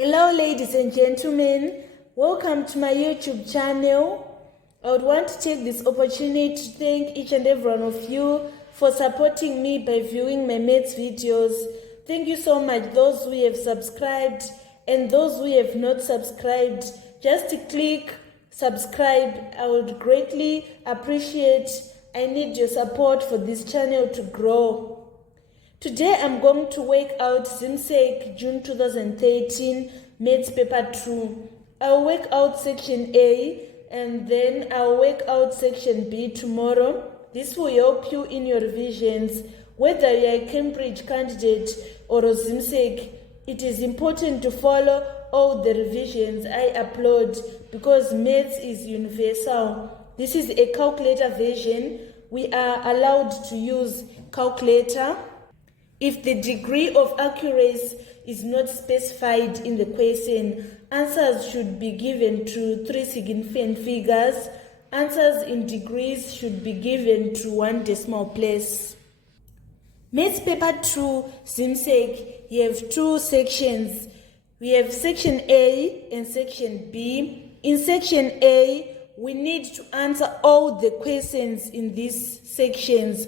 Hello ladies and gentlemen, welcome to my YouTube channel. I would want to take this opportunity to thank each and every one of you for supporting me by viewing my maths videos. Thank you so much, those who have subscribed and those who have not subscribed. Just click subscribe. I would greatly appreciate. I need your support for this channel to grow. Today I'm going to work out ZIMSEC June 2013 Maths Paper 2. I'll work out section A and then I'll work out section B tomorrow. This will help you in your revisions. Whether you're a Cambridge candidate or a ZIMSEC, it is important to follow all the revisions I upload because maths is universal. This is a calculator version. We are allowed to use calculator. If the degree of accuracy is not specified in the question, answers should be given to 3 significant figures. Answers in degrees should be given to 1 decimal place. Maths paper 2 ZIMSEC, you have 2 sections. We have section A and section B. In section A, we need to answer all the questions in these sections.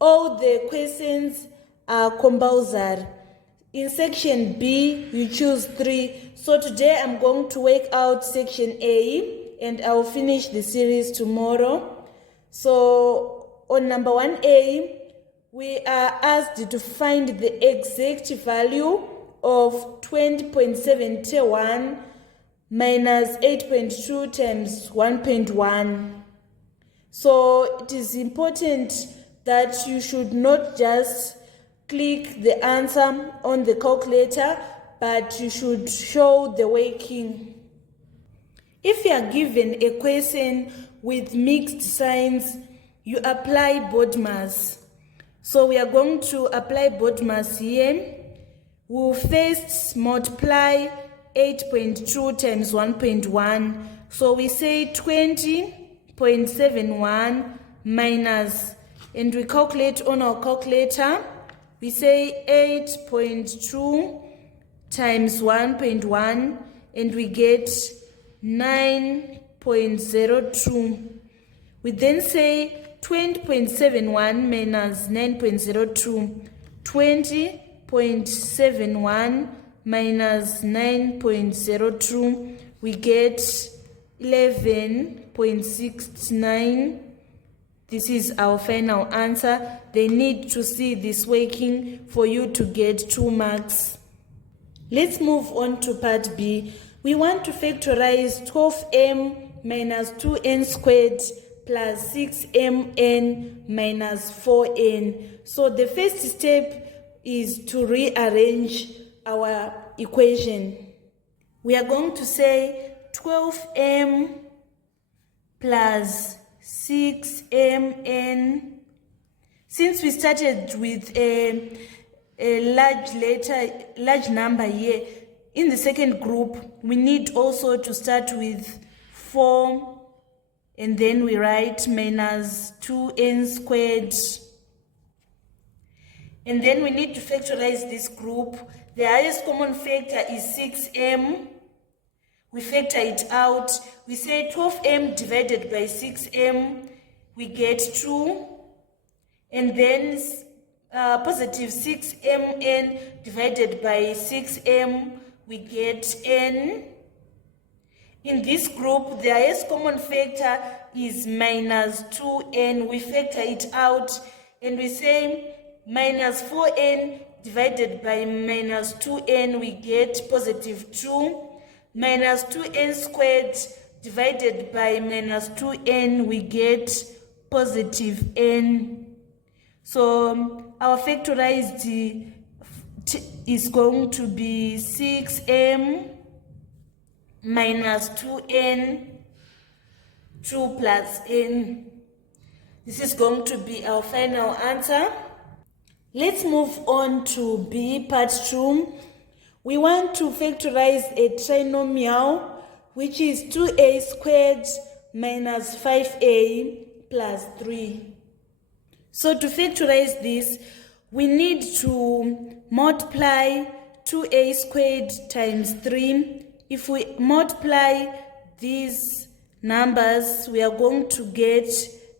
All the questions are compulsory. In section B, you choose 3. So today I'm going to work out section A and I'll finish the series tomorrow. So on number 1A, we are asked to find the exact value of 20.71 minus 8.2 times 1.1. So it is important that you should not just click the answer on the calculator, but you should show the working. If you are given a question with mixed signs, you apply BODMAS. So we are going to apply BODMAS here. We'll first multiply 8.2 times 1.1. So we say 20.71 minus, and we calculate on our calculator. We say 8.2 times 1.1 and we get 9.02. We then say 20.71 minus 9.02. 20.71 minus 9.02. We get 11.69. This is our final answer. They need to see this working for you to get 2 marks. Let's move on to part B. We want to factorize 12m minus 2n squared plus 6mn minus 4n. So the first step is to rearrange our equation. We are going to say 12m plus 6mn. Since we started with a large number here, in the second group, we need also to start with 4, and then we write minus 2n squared. And then we need to factorize this group. The highest common factor is 6m. We factor it out. We say 12m divided by 6m, we get 2. And then positive 6mn divided by 6m, we get n. In this group, the highest common factor is minus 2n. We factor it out and we say minus 4n divided by minus 2n, we get positive 2. Minus 2n squared divided by minus 2n, we get positive n. So our factorized is going to be 6m minus 2n, 2 plus n. This is going to be our final answer. Let's move on to B, part 2. We want to factorize a trinomial, which is 2a squared minus 5a plus 3. So to factorize this, we need to multiply 2a squared times 3. If we multiply these numbers, we are going to get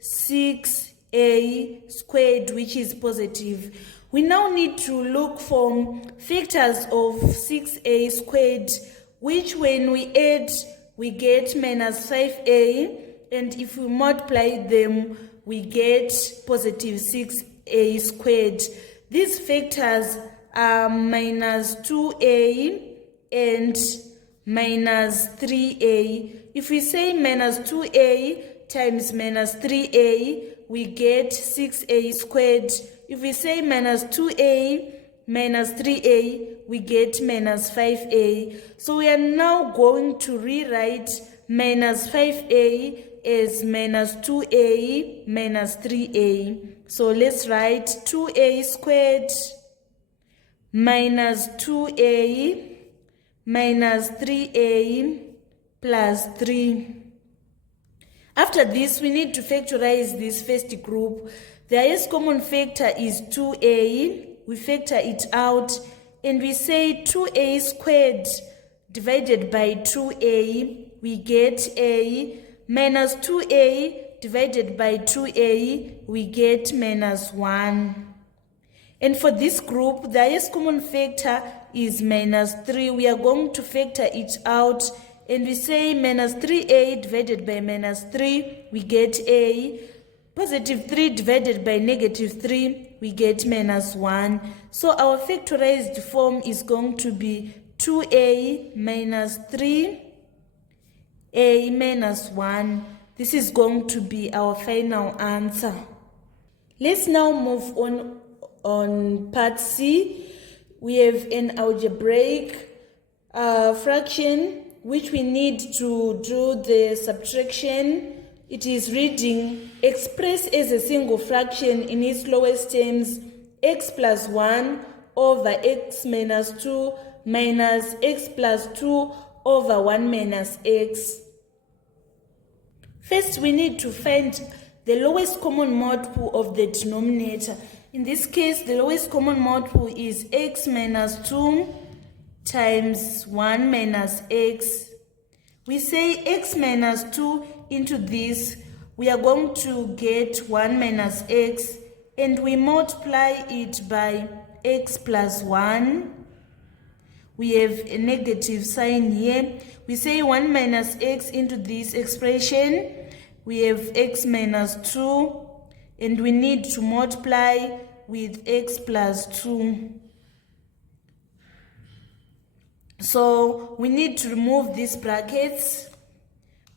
6a squared, which is positive. We now need to look for factors of 6a squared, which when we add, we get minus 5a, and if we multiply them, we get positive 6a squared. These factors are minus 2a and minus 3a. If we say minus 2a times minus 3a, we get 6a squared. If we say minus 2a minus 3a, we get minus 5a. So we are now going to rewrite minus 5a as minus 2a minus 3a. So let's write 2a squared minus 2a minus 3a plus 3. After this, we need to factorize this first group. The highest common factor is 2a. We factor it out and we say 2a squared divided by 2a, we get a, minus 2a divided by 2a, we get minus 1. And for this group, the highest common factor is minus 3. We are going to factor it out and we say minus 3a divided by minus 3, we get a. Positive 3 divided by negative 3, we get minus 1. So our factorized form is going to be 2a minus 3, a minus 1. This is going to be our final answer. Let's now move on part C. We have an algebraic fraction which we need to do the subtraction. It is reading, express as a single fraction in its lowest terms, x plus 1 over x minus 2 minus x plus 2 over 1 minus x. First, we need to find the lowest common multiple of the denominator. In this case, the lowest common multiple is x minus 2 times 1 minus x. We say x minus 2 into this, we are going to get 1 minus x, and we multiply it by x plus 1. We have a negative sign here. We say 1 minus x into this expression. We have x minus 2, and we need to multiply with x plus 2. So we need to remove these brackets.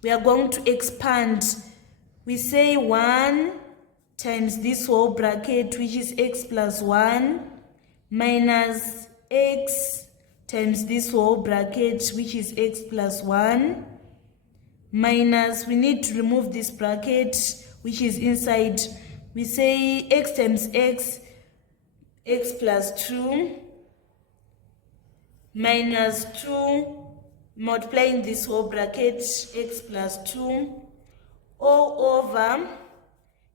We are going to expand. We say 1 times this whole bracket, which is x plus 1, minus x times this whole bracket, which is x plus 1, minus, we need to remove this bracket, which is inside. We say x times x, x plus 2, minus 2, multiplying this whole bracket, x plus 2, all over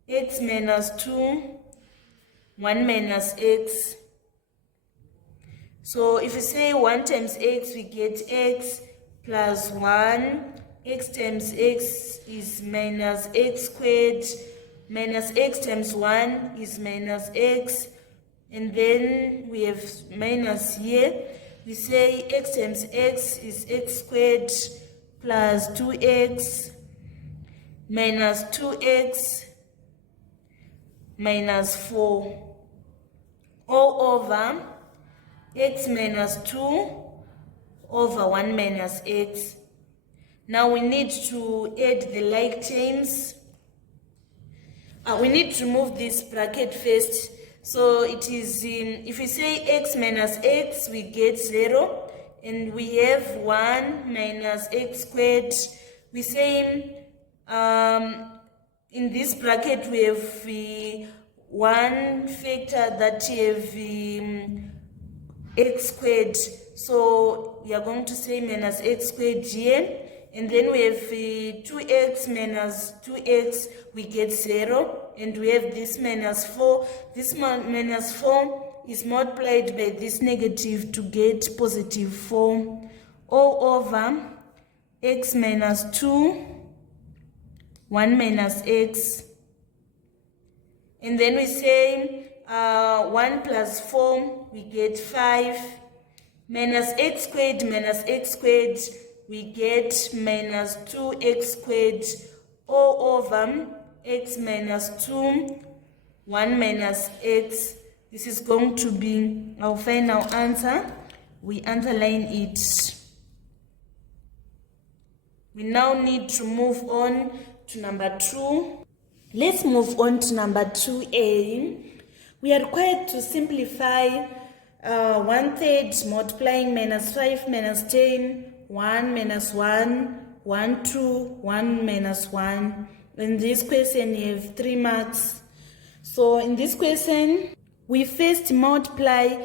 x minus 2, 1 minus x. So if we say 1 times x, we get x plus 1. X times x is minus x squared, minus x times 1 is minus x, and then we have minus here. We say x times x is x squared plus 2x minus 2x minus 4 all over x minus 2 over 1 minus x. Now we need to add the like terms. We need to remove this bracket first. So it is, if we say x minus x, we get 0. And we have 1 minus x squared. We say in this bracket we have one factor that have x squared. So we are going to say minus x squared here. And then we have 2x minus 2x, we get 0. And we have this minus 4. This minus 4 is multiplied by this negative to get positive 4, all over x minus 2, 1 minus x. And then we say 1 plus 4, we get 5, minus x squared, we get minus 2x squared, all over x minus 2, 1 minus x. This is going to be our final answer. We underline it. We now need to move on to number 2. Let's move on to number 2a. We are required to simplify 1/3 multiplying minus 5 minus 10, 1 minus 1, 1, 2, 1 minus 1. In this question, you have 3 marks. So in this question, we first multiply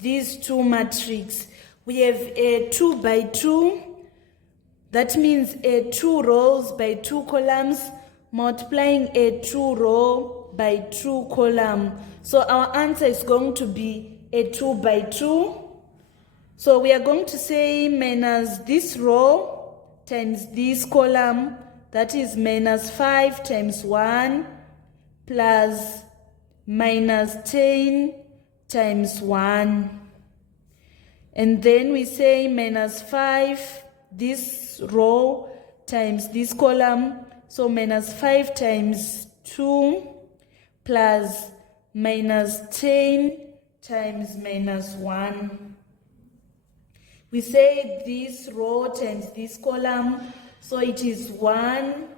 these two matrices. We have a 2 by 2. That means a 2 rows by 2 columns, multiplying a 2 row by 2 column. So our answer is going to be a 2 by 2. So we are going to say minus this row times this column, that is minus 5 times 1 plus minus 10 times 1. And then we say minus 5, this row times this column, so minus 5 times 2 plus minus 10 times minus 1. We say this row times this column, so it is 1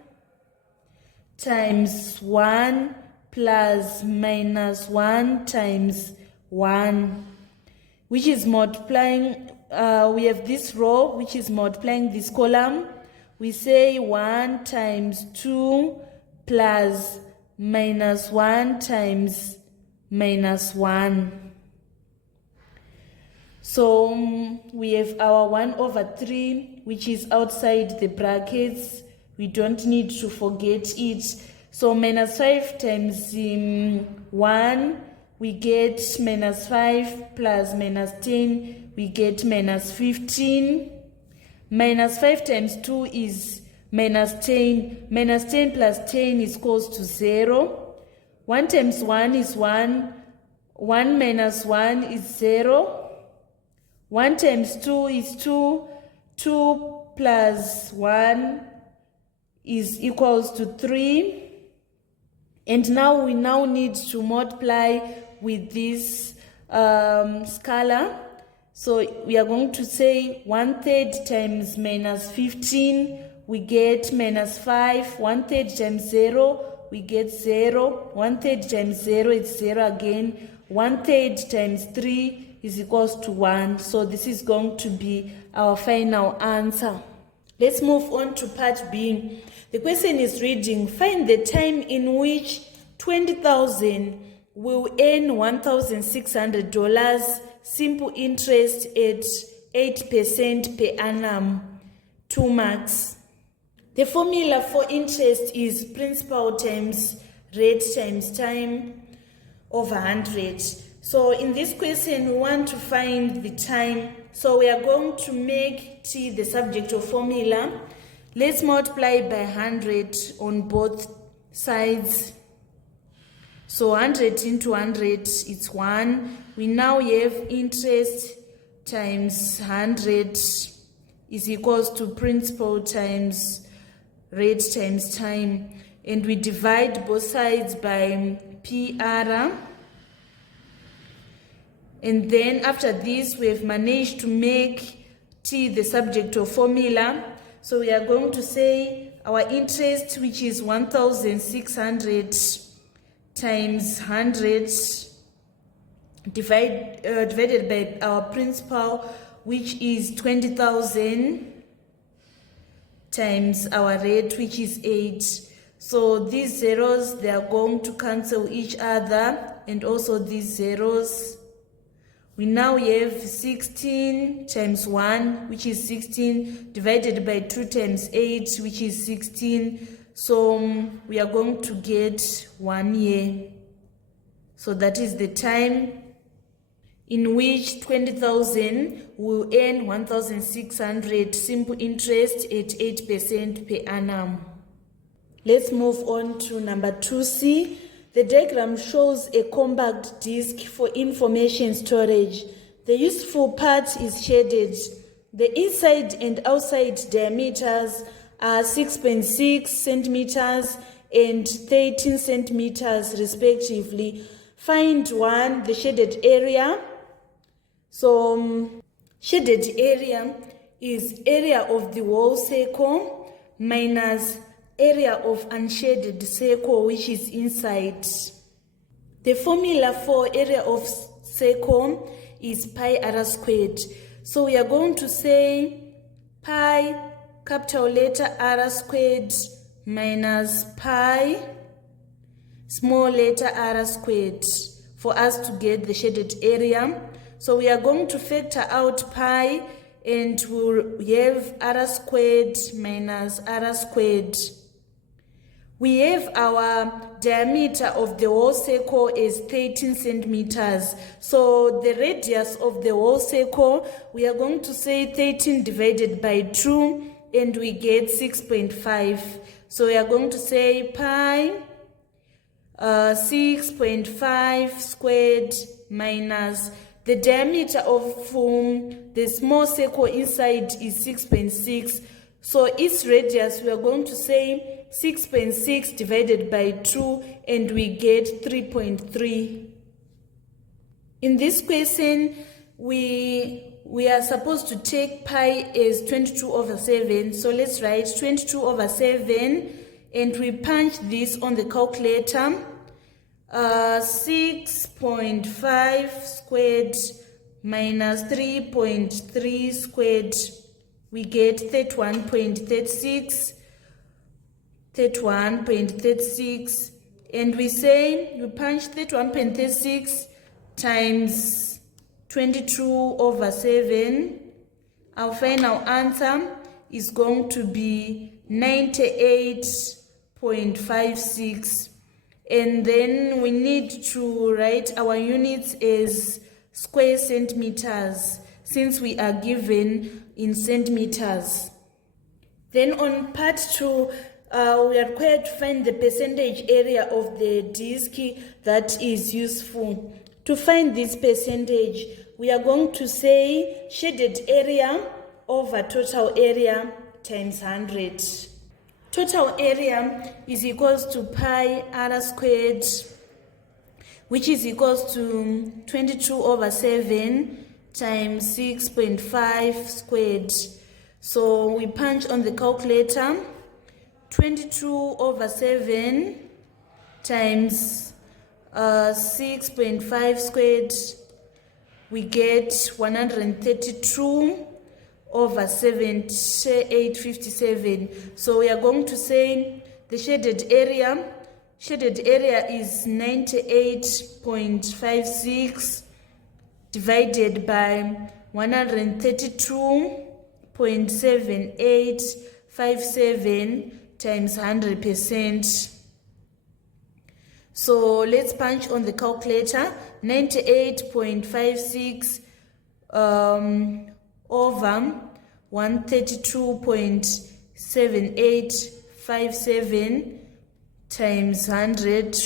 times 1 plus minus 1 times 1, which is multiplying, we have this row which is multiplying this column. We say 1 times 2 plus minus 1 times minus 1. So we have our 1 over 3, which is outside the brackets. We don't need to forget it. So minus 5 times 1, we get minus 5 plus minus 10, we get minus 15. Minus 5 times 2 is minus 10. Minus 10 plus 10 is equals to 0. 1 times 1 is 1. 1 minus 1 is 0. 1 times 2 is 2. 2 plus 1 is equals to 3. And now we need to multiply with this scalar. So we are going to say 1/3 times minus 15, we get minus 5. 1/3 times 0, we get 0. 1/3 times 0 is 0 again. 1/3 times 3 is equals to 1. So this is going to be our final answer. Let's move on to part B. The question is reading, find the time in which 20,000 will earn $1,600 simple interest at 8% per annum. 2 marks. The formula for interest is principal times rate times time over 100. So in this question, we want to find the time. So we are going to make T the subject of formula. Let's multiply by 100 on both sides. So 100 into 100, it's 1. We now have interest times 100 is equals to principal times rate times time. And we divide both sides by PR. And then after this, we have managed to make T the subject of formula. So we are going to say our interest, which is 1,600 times 100 divided by our principal, which is 20,000 times our rate, which is 8. So these zeros, they are going to cancel each other, and also these zeros. We now have 16 times 1, which is 16, divided by 2 times 8, which is 16. So we are going to get 1 year. So that is the time in which 20,000 will earn 1,600 simple interest at 8% per annum. Let's move on to number 2C. The diagram shows a compact disk for information storage. The useful part is shaded. The inside and outside diameters are 6.6 centimeters and 13 centimeters respectively. Find one, the shaded area. So shaded area is area of the whole circle minus area of unshaded circle, which is inside. The formula for area of circle is pi r squared. So we are going to say pi capital letter R squared minus pi small letter r squared for us to get the shaded area. So we are going to factor out pi and we'll have r squared minus r squared. We have our diameter of the whole circle is 13 centimeters. So the radius of the whole circle, we are going to say 13 divided by 2 and we get 6.5. So we are going to say pi 6.5 squared minus the diameter of the small circle inside is 6.6. So its radius, we are going to say 6.6 divided by 2 and we get 3.3. In this question, we are supposed to take pi as 22 over 7. So let's write 22 over 7 and we punch this on the calculator. 6.5 squared minus 3.3 squared, we get 31.36, and we say you punch 31.36 times 22 over 7. Our final answer is going to be 98.56. And then we need to write our units as square centimeters since we are given in centimeters. Then on part 2, we are required to find the percentage area of the disk that is useful. To find this percentage, we are going to say shaded area over total area times 100. Total area is equals to pi r squared, which is equals to 22 over 7 times 6.5 squared. So we punch on the calculator 22 over 7 times 6.5 squared, we get 132 over 7857. So we are going to say the shaded area is 98.56 divided by 132.7857 times 100%. So let's punch on the calculator. 98.56 over 132.7857 times 100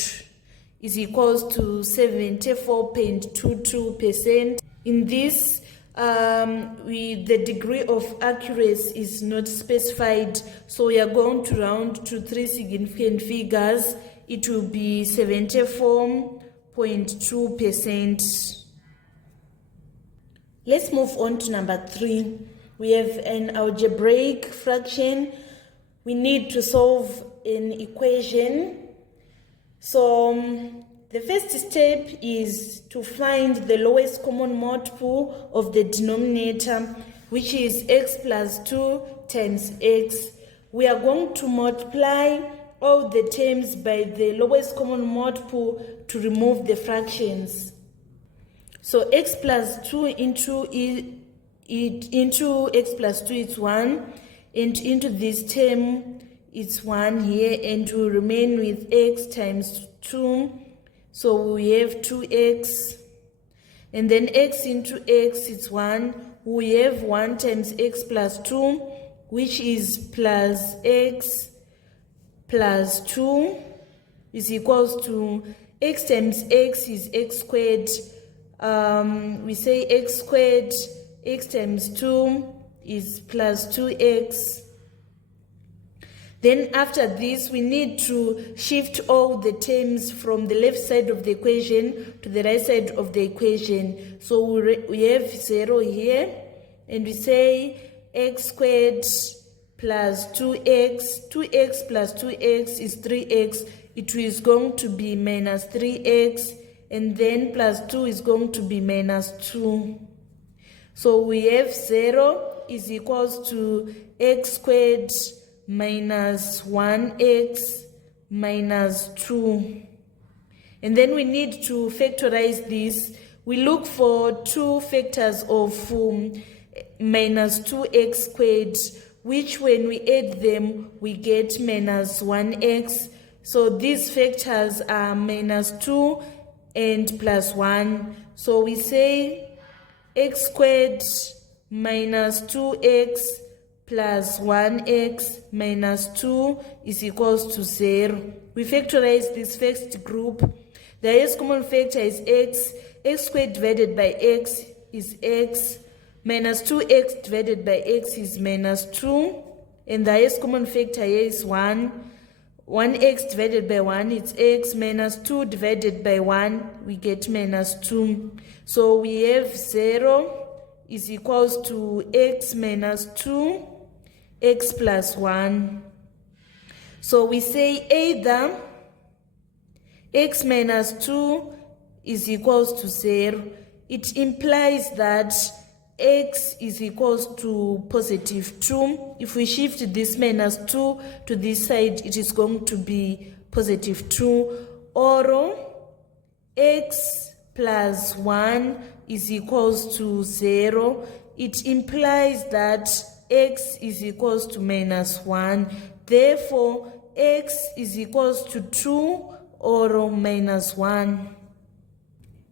is equals to 74.22%. In this, the degree of accuracy is not specified, so we are going to round to 3 significant figures. It will be 74.2%. Let's move on to number 3. We have an algebraic fraction. We need to solve an equation. So the first step is to find the lowest common multiple of the denominator, which is x plus 2 times x. We are going to multiply all the terms by the lowest common multiple to remove the fractions. So x plus 2 into x plus 2 is 1, and into this term it's 1 here, and will remain with x times 2. So we have 2x, and then x into x, it's 1. We have 1 times x plus 2, which is plus x plus 2 is equals to x times x is x squared. We say x squared, x times 2 is plus 2x. Then after this, we need to shift all the terms from the left side of the equation to the right side of the equation. So we have 0 here, and we say x squared plus 2x. 2x plus 2x is 3x. It is going to be minus 3x, and then plus 2 is going to be minus 2. So we have 0 is equals to x squared minus 1x minus 2. And then we need to factorize this. We look for 2 factors of minus 2x squared, which when we add them, we get minus 1x. So these factors are minus 2 and plus 1. So we say x squared minus 2x plus 1x minus 2 is equals to 0. We factorize this first group. The highest common factor is x. X squared divided by x is x. Minus 2x divided by x is minus 2. And the highest common factor here is 1. 1x divided by 1 is x. Minus 2 divided by 1, we get minus 2. So we have 0 is equals to x minus 2, x plus 1. So we say either x minus 2 is equals to 0. It implies that x is equals to positive 2. If we shift this minus 2 to this side, it is going to be positive 2. Or x plus 1 is equals to 0. It implies that x is equals to minus 1. Therefore, x is equals to 2 or minus 1.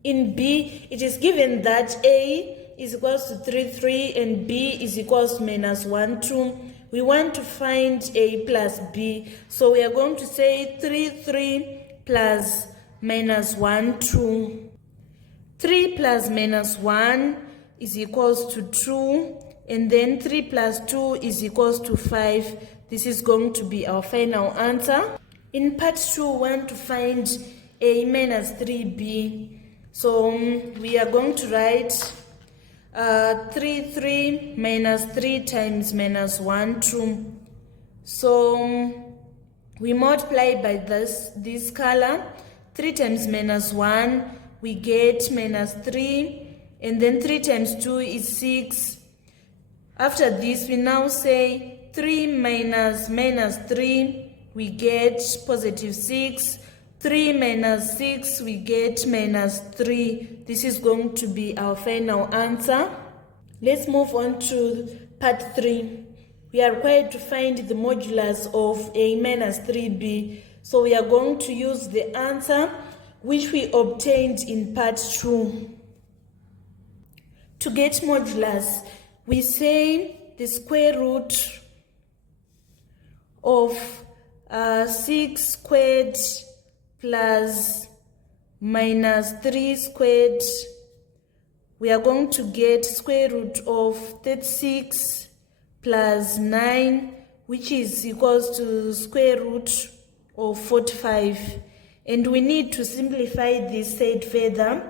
In B, it is given that A is equals to 3, 3, and B is equals to minus 1, 2. We want to find A plus B. So we are going to say 3, 3 plus minus 1, 2. 3 plus minus 1 is equals to 2. And then 3 plus 2 is equals to 5. This is going to be our final answer. In part 2, we want to find A minus 3B. So we are going to write 3, 3 minus 3 times minus 1, 2. So we multiply by this color. 3 times minus 1, we get minus 3. And then 3 times 2 is 6. After this, we now say 3 minus minus 3, we get positive 6. 3 minus 6, we get minus 3. This is going to be our final answer. Let's move on to part 3. We are required to find the modulus of A minus 3B. So we are going to use the answer which we obtained in part 2. To get modulus, we say the square root of 6 squared plus minus 3 squared. We are going to get square root of 36 plus 9, which is equals to square root of 45. And we need to simplify this side further.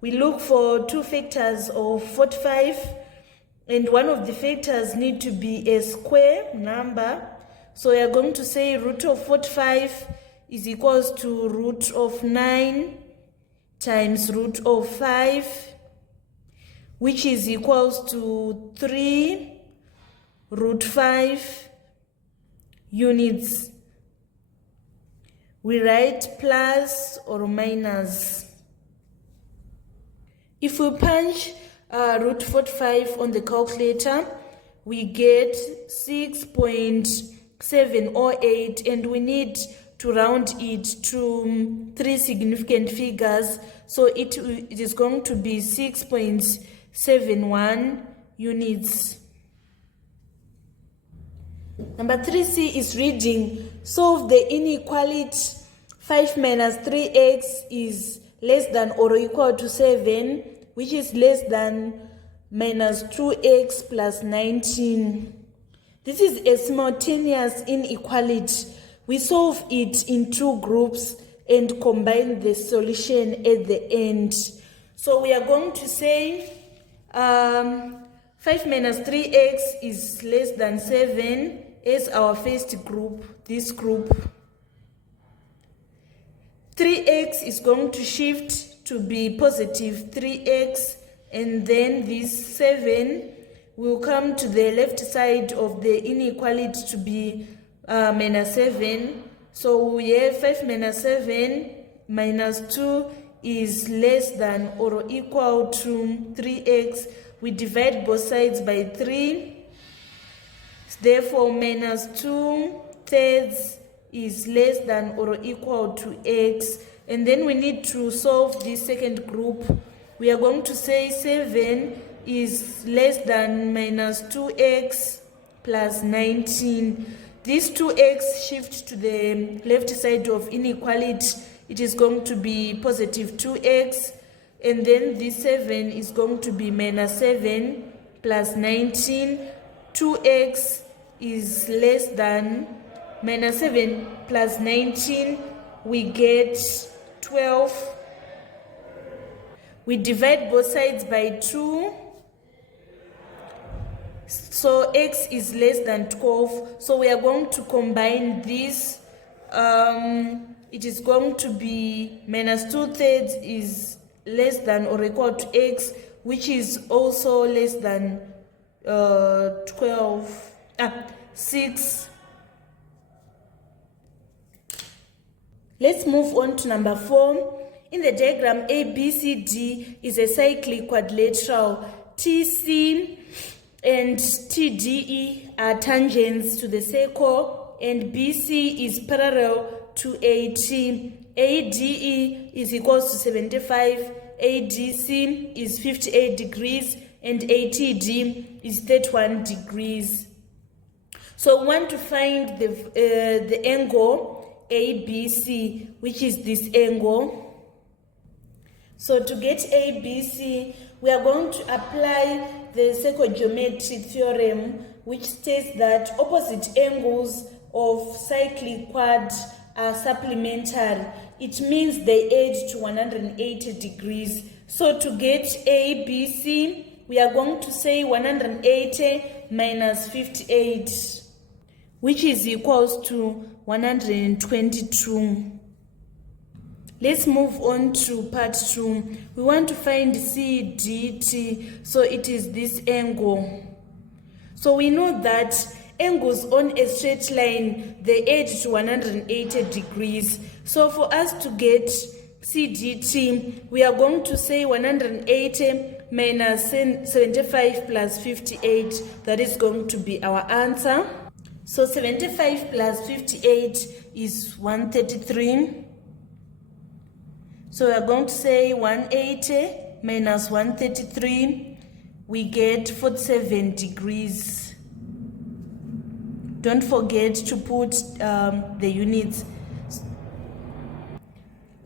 We look for 2 factors of 45, and one of the factors need to be a square number. So we are going to say root of 45 is equals to root of 9 times root of 5, which is equals to 3 root 5 units. We write plus or minus. If we punch root 45 on the calculator, we get 6.708, and we need to round it to 3 significant figures. So it is going to be 6.71 units. Number 3C is reading. Solve the inequality 5 minus 3x is less than or equal to 7, which is less than minus 2x plus 19. This is a simultaneous inequality. We solve it in 2 groups and combine the solution at the end. So we are going to say 5 minus 3x is less than 7 as our first group, this group. 3x is going to shift to be positive 3x, and then this 7 will come to the left side of the inequality to be minus 7. So we have 5 minus 7 minus 2 is less than or equal to 3x. We divide both sides by 3. Therefore, minus 2/3 is less than or equal to x. And then we need to solve this second group. We are going to say 7 is less than minus 2x plus 19. This 2x shift to the left side of inequality. It is going to be positive 2x. And then this 7 is going to be minus 7 plus 19. 2x is less than minus 7 plus 19. We get 12. We divide both sides by 2. So x is less than 12. So we are going to combine this. It is going to be minus 2/3 is less than or equal to x, which is also less than 6. Let's move on to number 4. In the diagram, ABCD is a cyclic quadrilateral. TC and TDE are tangents to the circle, and BC is parallel to AT. ADE is equals to 75, ADC is 58 degrees, and ATD is 31 degrees. So we want to find the angle ABC, which is this angle. So to get ABC, we are going to apply the circle-geometry theorem, which states that opposite angles of cyclic quad are supplementary. It means they add to 180 degrees. So to get ABC, we are going to say 180 minus 58, which is equals to 122. Let's move on to part 2. We want to find CDT, so it is this angle. So we know that angles on a straight line, they add to 180 degrees. So for us to get CDT, we are going to say 180 minus 75 plus 58. That is going to be our answer. So 75 plus 58 is 133. So we are going to say 180 minus 133. We get 47 degrees. Don't forget to put the units.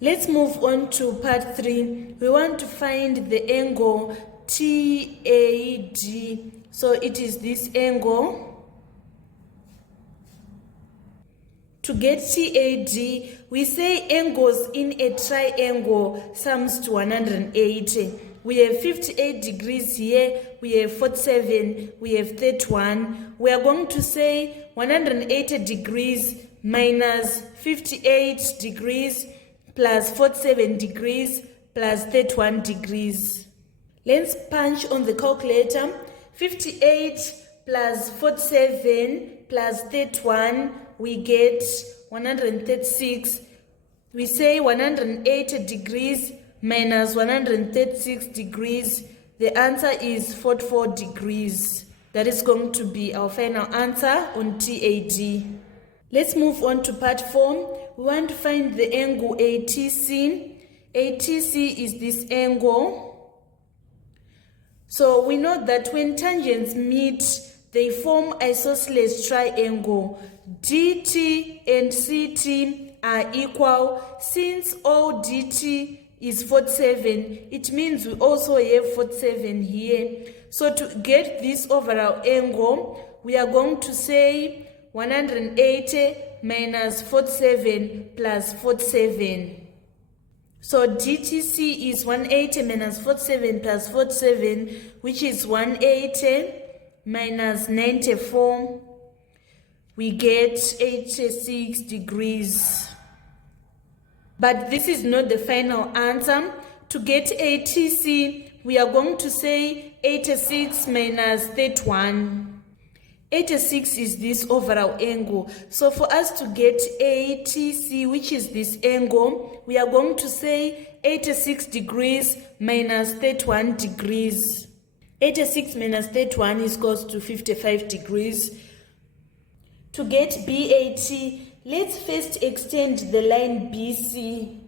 Let's move on to part 3. We want to find the angle TAD. So it is this angle. To get TAD, we say angles in a triangle sums to 180. We have 58 degrees here, we have 47, we have 31. We are going to say 180 degrees minus 58 degrees plus 47 degrees plus 31 degrees. Let's punch on the calculator. 58 plus 47 plus 31, we get 136. We say 180 degrees minus 136 degrees. The answer is 44 degrees. That is going to be our final answer on TAD. Let's move on to part 4. We want to find the angle ATC. ATC is this angle. So we know that when tangents meet, they form isosceles triangle. DT and CT are equal. Since ODT is 47, it means we also have 47 here. So to get this overall angle, we are going to say 180 minus 47 plus 47. So DTC is 180 minus 47 plus 47, which is 180 minus 94. We get 86 degrees. But this is not the final answer. To get ATC, we are going to say 86 minus 31. 86 is this overall angle. So for us to get ATC, which is this angle, we are going to say 86 degrees minus 31 degrees. 86 minus 31 is equals to 55 degrees. To get BAT, let's first extend the line BC.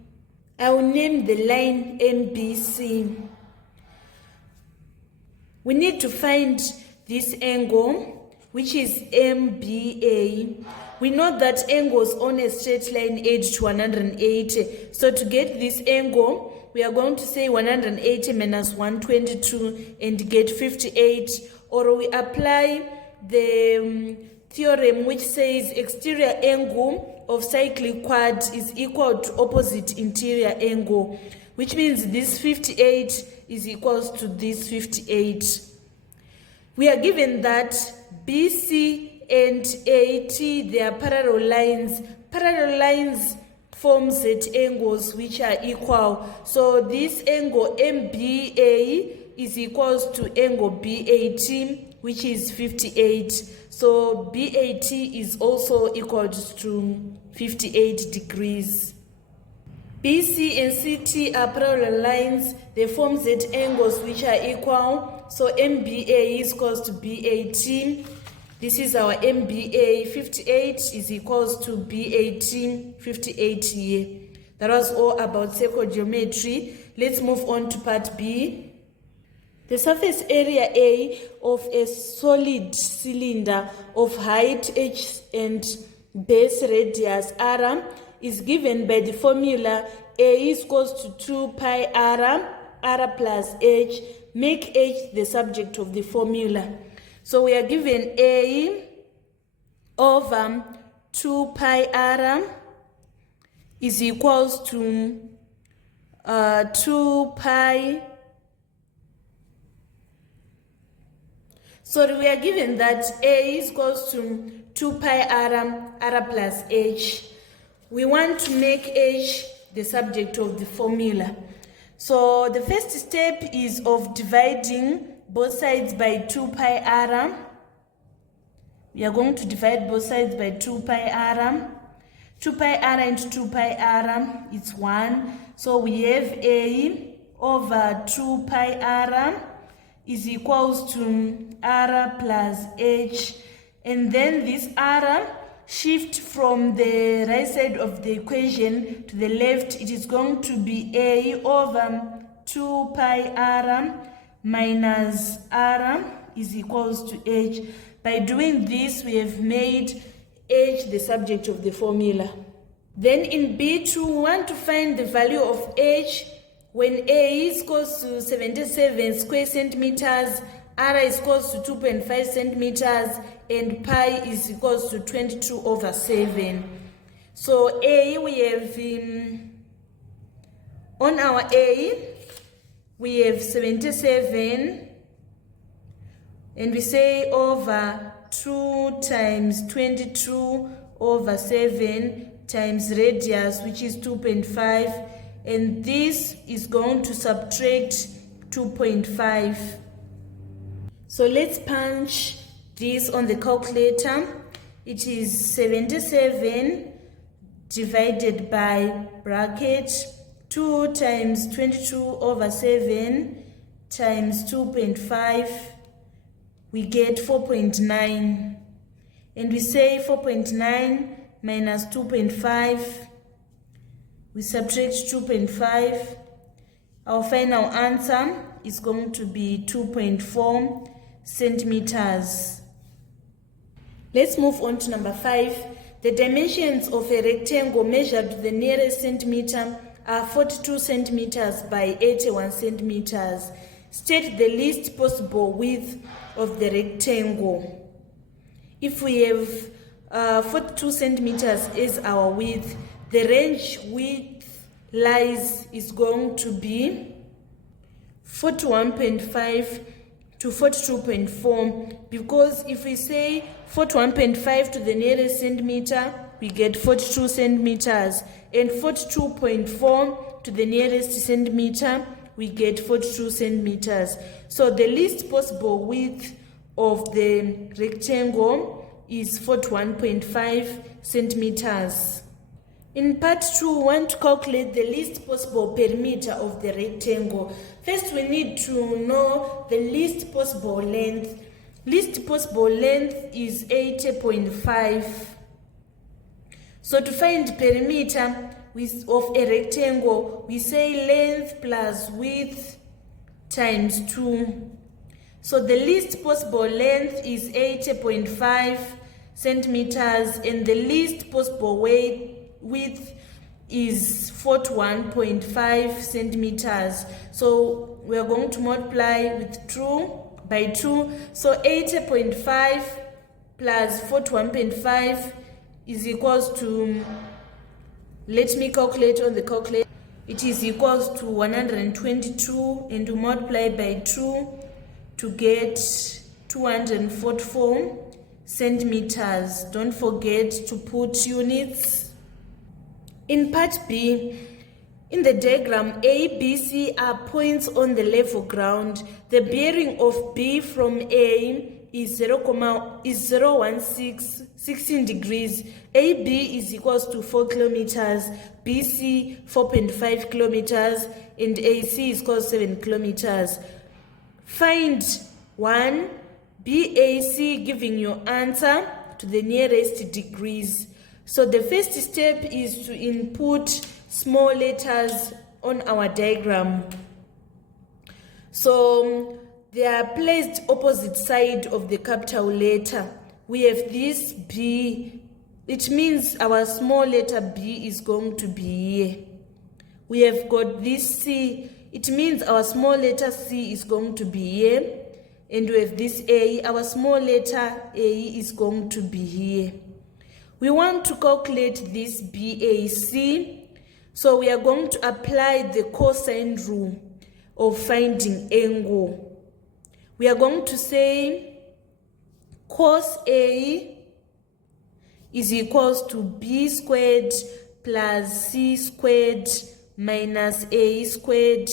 I will name the line MBC. We need to find this angle, which is MBA. We know that angles on a straight line add to 180. So to get this angle, we are going to say 180 minus 122 and get 58. Or we apply the theorem which says exterior angle of cyclic quad is equal to opposite interior angle, which means this 58 is equals to this 58. We are given that BC and AT, they are parallel lines. Parallel lines form Z angles which are equal. So this angle MBA is equals to angle BAT, which is 58. So BAT is also equal to 58 degrees. BC and CT are parallel lines. They form Z angles which are equal. So MBA is equals to BAT. This is our MBA. 58 is equals to BAT. 58 here. That was all about circle geometry. Let's move on to part B. The surface area A of a solid cylinder of height h and base radius r is given by the formula A is equals to 2 pi r plus h. Make h the subject of the formula. So we are given A over 2 pi r is equals to 2 pi. So we are given that A is equals to 2 pi r plus h. We want to make h the subject of the formula. So the first step is of dividing both sides by 2 pi r. We are going to divide both sides by 2 pi r. 2 pi r into 2 pi r is 1. So we have A over 2 pi r is equals to r plus h. And then this r shift from the right side of the equation to the left. It is going to be A over 2 pi r minus r is equals to h. By doing this, we have made h the subject of the formula. Then in B2, we want to find the value of h when A is equals to 77 square centimeters, r is equals to 2.5 centimeters, and pi is equals to 22 over 7. So A, we have, on our A, we have 77, and we say over 2 times 22 over 7 times radius, which is 2.5, and this is going to subtract 2.5. So let's punch this on the calculator. It is 77 divided by bracket 2 times 22 over 7 times 2.5. We get 4.9. And we say 4.9 minus 2.5. We subtract 2.5. Our final answer is going to be 2.4 centimeters. Let's move on to number 5. The dimensions of a rectangle measured to the nearest centimeter are 42 centimeters by 81 centimeters. State the least possible width of the rectangle. If we have 42 centimeters as our width, the range width lies is going to be 41.5 to 42.4, because if we say 41.5 to the nearest centimeter, we get 42 centimeters, and 42.4 to the nearest centimeter, we get 42 centimeters. So the least possible width of the rectangle is 41.5 centimeters. In part 2, we want to calculate the least possible perimeter of the rectangle. First, we need to know the least possible length. Least possible length is 80.5. So to find perimeter of a rectangle, we say length plus width times 2. So the least possible length is 80.5 centimeters, and the least possible width is 41.5 centimeters. So we are going to multiply with 2 by 2. So 80.5 plus 41.5 is equals to, let me calculate on the calculator. It is equals to 122, and to multiply by 2 to get 244 centimeters. Don't forget to put units. In part B, in the diagram, A, B, C are points on the level ground. The bearing of B from A is 16 degrees. AB is equals to 4 kilometers, BC 4.5 kilometers, and AC is equals to 7 kilometers. Find 1, BAC, giving your answer to the nearest degrees. So the first step is to input small letters on our diagram. So they are placed opposite side of the capital letter. We have this B. It means our small letter B is going to be here. We have got this C. It means our small letter C is going to be here. And we have this A. Our small letter A is going to be here. We want to calculate this BAC. So we are going to apply the cosine rule of finding angle. We are going to say cos A is equals to B squared plus C squared minus A squared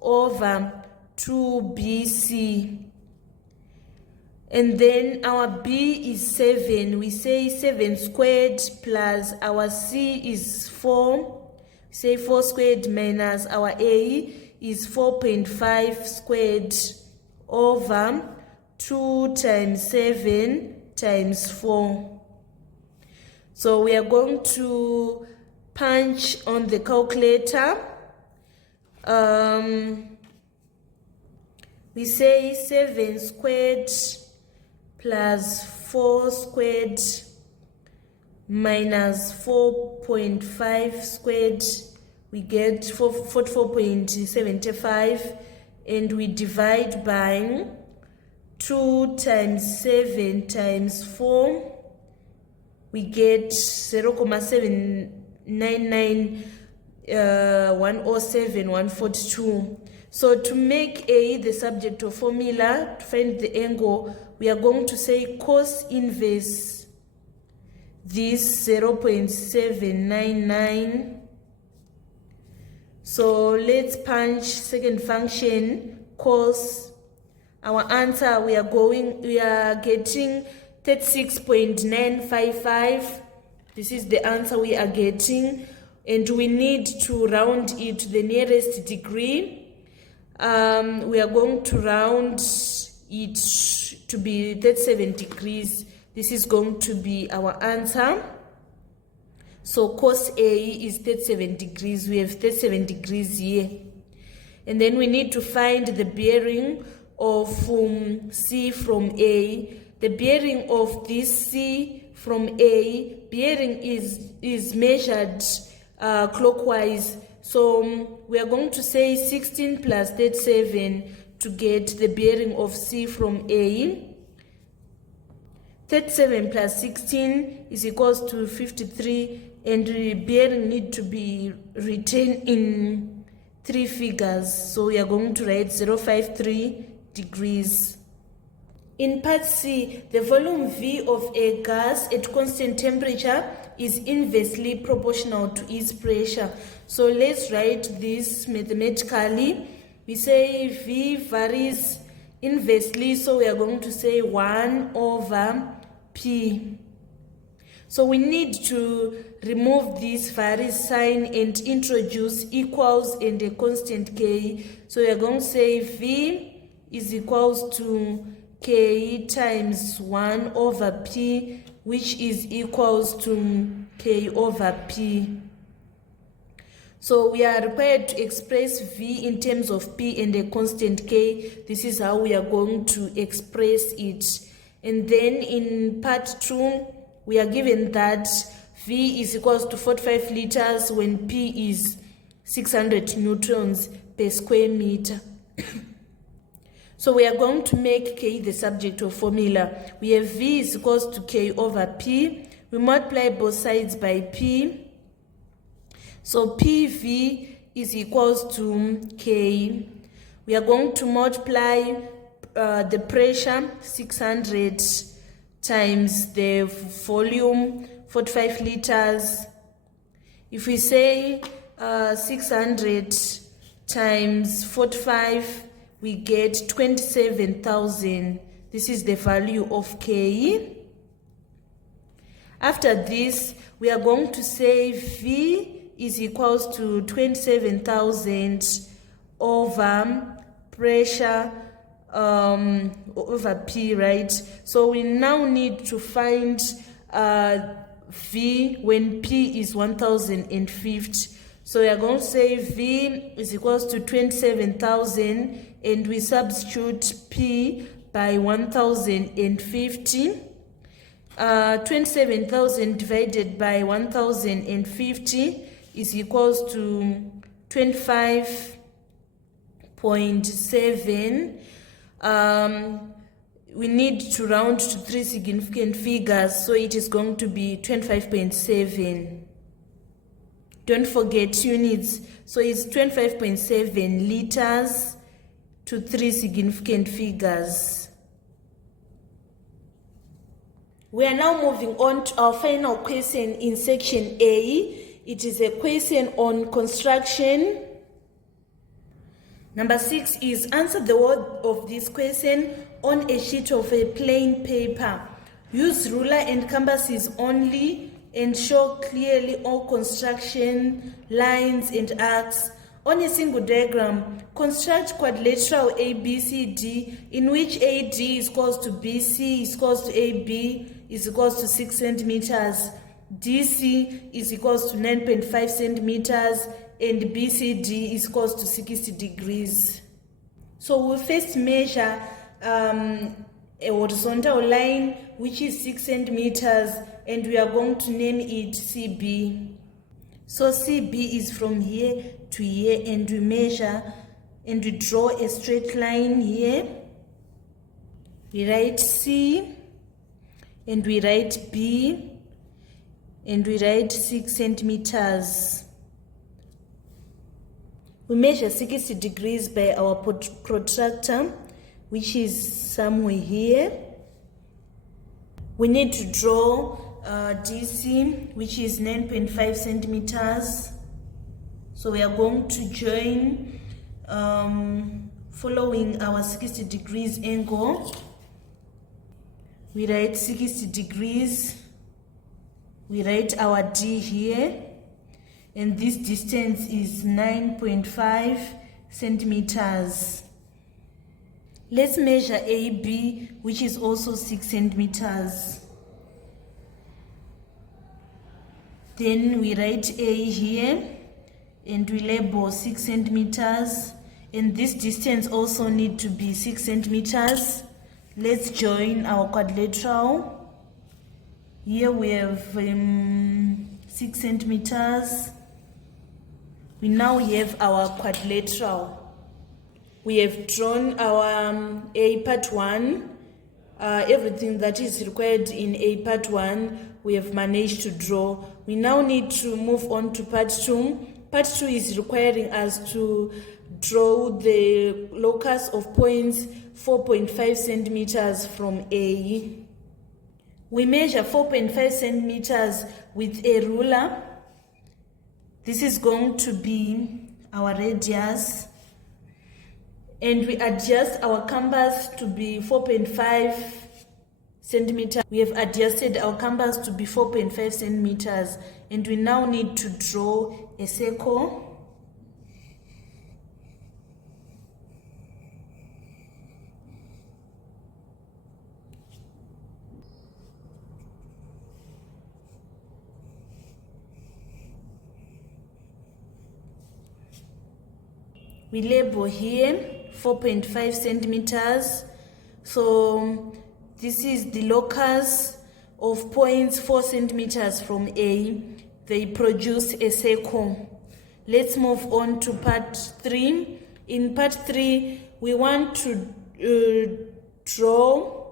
over 2BC. And then our B is 7. We say 7 squared plus our C is 4. We say 4 squared minus our A is 4.5 squared over 2 times 7 times 4. So we are going to punch on the calculator. We say 7 squared plus 4 squared minus 4.5 squared, we get 44.75, and we divide by 2 times 7 times 4, we get 0.799,107,142. So to make A the subject of formula, to find the angle, we are going to say cos inverse this 0.799. So let's punch second function, cos. Our answer, we are getting 36.955. This is the answer we are getting, and we need to round it to the nearest degree. We are going to round it to be 37 degrees. This is going to be our answer. So cos A is 37 degrees. We have 37 degrees here. And then we need to find the bearing of C from A. The bearing of this C from A, bearing is measured clockwise. So we are going to say 16 plus 37 to get the bearing of C from A. 37 plus 16 is equals to 53, and the bearing need to be written in 3 figures. So we are going to write 053 degrees. In part C, the volume V of a gas at constant temperature is inversely proportional to its pressure. So let's write this mathematically. We say V varies inversely, so we are going to say 1 over P. So we need to remove this varies sign and introduce equals and a constant K. So we are going to say V is equals to K times 1 over P, which is equals to K over P. So we are required to express V in terms of P and a constant K. This is how we are going to express it. And then in part 2, we are given that V is equals to 45 liters when P is 600 newtons per square meter. So we are going to make K the subject of formula. We have V is equals to K over P. We multiply both sides by P. So PV is equals to K. We are going to multiply the pressure, 600 times the volume, 45 liters. If we say 600 times 45, we get 27,000. This is the value of K. After this, we are going to say V is equals to 27,000 over pressure over P, right? So we now need to find V when P is 1,050. So we are going to say V is equals to 27,000, and we substitute P by 1,050. 27,000 divided by 1,050 is equals to 25.7. We need to round to 3 significant figures, so it is going to be 25.7. Don't forget units. So it's 25.7 liters to 3 significant figures. We are now moving on to our final question in section A. It is a question on construction. Number 6 is answer the word of this question on a sheet of a plain paper. Use ruler and compasses only and show clearly all construction lines and arcs. On a single diagram, construct quadrilateral ABCD in which AD is equals to BC is equals to AB is equals to 6 centimeters, DC is equals to 9.5 centimeters, and BCD is equals to 60 degrees. So we'll first measure a horizontal line which is 6 centimeters, and we are going to name it CB. So CB is from here to here, and we measure and we draw a straight line here. We write C, and we write B, and we write 6 centimeters. We measure 60 degrees by our protractor, which is somewhere here. We need to draw DC, which is 9.5 centimeters. So we are going to join following our 60 degrees angle. We write 60 degrees. We write our D here. And this distance is 9.5 centimeters. Let's measure AB, which is also 6 centimeters. Then we write A here and we label 6 centimeters, and this distance also need to be 6 centimeters. Let's join our quadrilateral. Here we have 6 centimeters. We now have our quadrilateral. We have drawn our A part 1. Everything that is required in A part 1 we have managed to draw. We now need to move on to part 2. Part 2 is requiring us to draw the locus of points 4.5 centimeters from A. We measure 4.5 centimeters with a ruler. This is going to be our radius. And we adjust our compass to be 4.5 centimeters. We have adjusted our compass to be 4.5 centimeters. And we now need to draw a circle. We label here 4.5 centimeters. So this is the locus of points 4 centimeters from A. They produce a circle. Let's move on to part 3. In part 3, we want to draw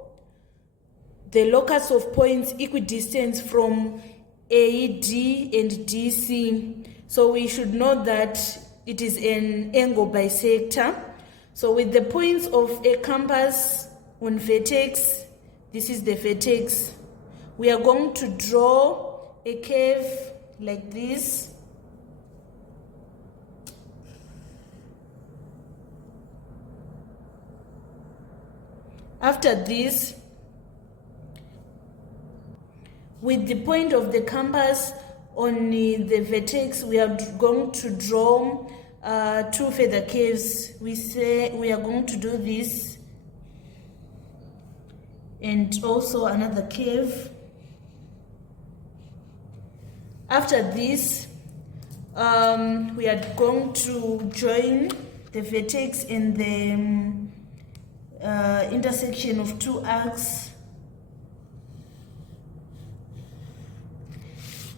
the locus of points equidistant from AD and DC. So we should know that it is an angle bisector. So with the points of a compass on vertex, this is the vertex, we are going to draw a curve like this. After this, with the point of the compass on the vertex, we are going to draw 2 further curves. We say we are going to do this and also another curve. After this, we are going to join the vertex and the intersection of 2 arcs.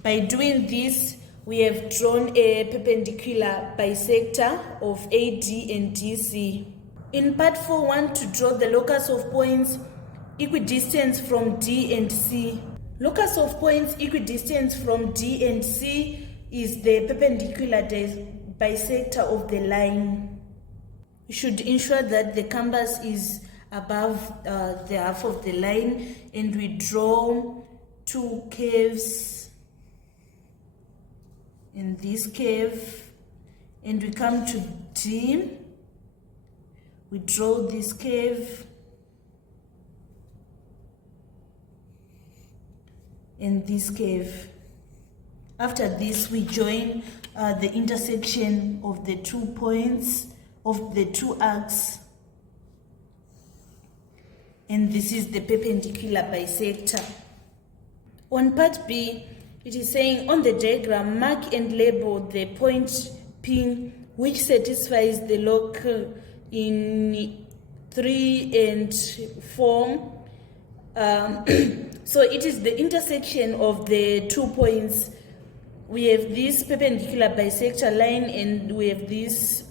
By doing this, we have drawn a perpendicular bisector of AD and DC. In part 4, we want to draw the locus of points equidistant from D and C. Locus of points equidistant from D and C is the perpendicular bisector of the line. You should ensure that the compass is above the half of the line, and we draw 2 curves in this curve, and we come to D. We draw this curve and this curve. After this, we join the intersection of the 2 points of the 2 arcs, and this is the perpendicular bisector. On part B, it is saying on the diagram, mark and label the point P which satisfies the loc in 3 and 4. So it is the intersection of the 2 points. We have this perpendicular bisector line, and we have this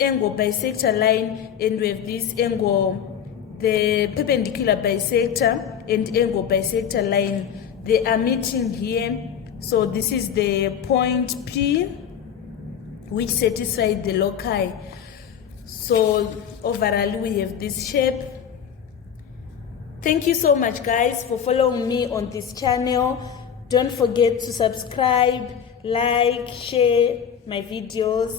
angle bisector line, and we have this angle, the perpendicular bisector and angle bisector line. They are meeting here. So this is the point P which satisfies the loci. So overall we have this shape. Thank you so much, guys, for following me on this channel. Don't forget to subscribe, like, share my videos.